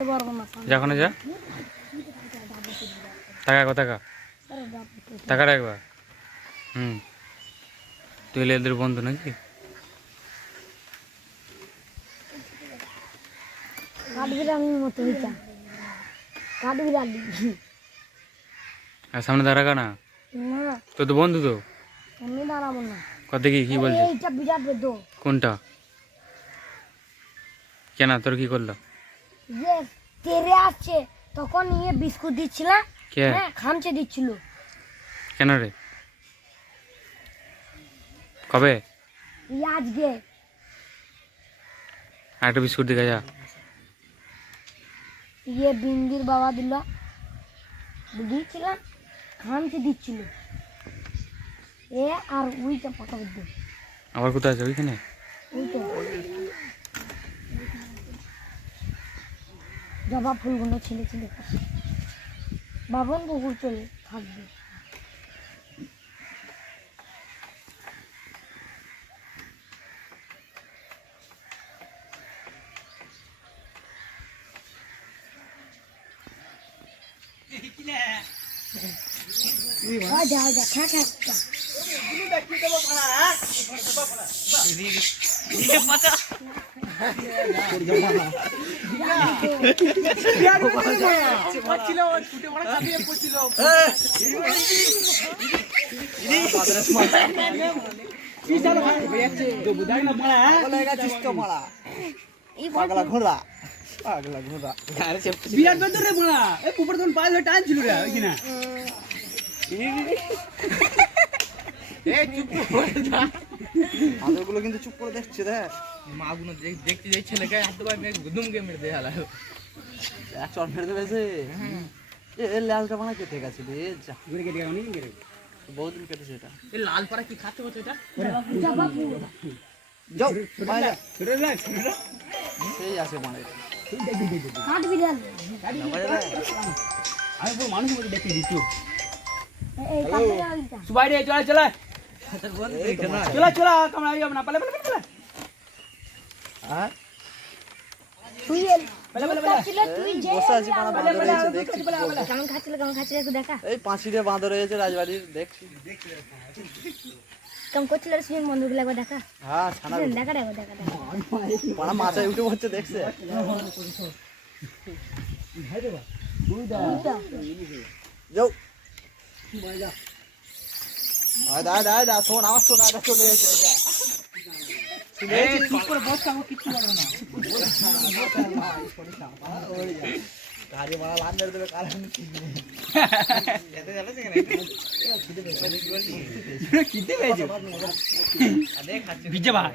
যখন যা টাকা টাকা টাকা রাখবা। তুই এদের বন্ধু নাকি? আর সামনে দাঁড়াকা না, তোর তো বন্ধু তো। কত কি বলছিস? কোনটা কেন তোর কি করলো? তেরে আসছে তখন নিয়ে বিস্কুট দিচ্ছিল, খামচে দিচ্ছিল। কেন রে? কবে? আজকে একটা বিস্কুট দিকে যা। বিন্দির বাবা দিল, দিচ্ছিল, খামচে দিচ্ছিল। আর ওইটা পাকা বুদ্ধি। আবার কোথায় আছে? ওইখানে। জবা ফুলগুলো ছেলে ছেলে বাবন কুকুর চলে থাকবে। খা খা ওগুলো কিন্তু চুপ করে দেখছে। দেখ মাগুলো দেখতে যাই ছেলেকে হাত দুমকে মেরে দেয় হালা এক চট মেরে দেবে। এ লালটা বানা কেটে গেছে রে, যা ঘুরে কেটে গেল নি কেটে বহুদিন কেটেছে এটা। এই লাল পাড়া কি খাচ্ছে বলছো এটা? যাও বাইরে ছোট লাগ সেই আছে মানে কাট বিড়াল আমি পুরো মানুষ মতো দেখতে দিচ্ছি। এই কাট বিড়ালটা সুবাই রে চলা চলা চলা চলা কামড়া যাবে না, পালে পালে পালে। হ্যাঁ তুই পালে পালে পালে তুই যে বসে আছি, পানা বাঁধ রয়েছে দেখছি। কেমন খাচ্ছিল একটু দেখা। এই পাঁচিরে বাঁধ রয়েছে রাজবাড়ির, দেখছি কেমন করছিল রে সুইম বন্ধুগুলো একবার দেখা। হ্যাঁ ছানা দেখা দেখা দেখা পানা মাথায় উঠে পড়ছে দেখছে। যাও দা শোন আমার শোনা চলে এসেছে। গাড়ি মারা লান মেরে দেবে কারণ ভিজে ভাই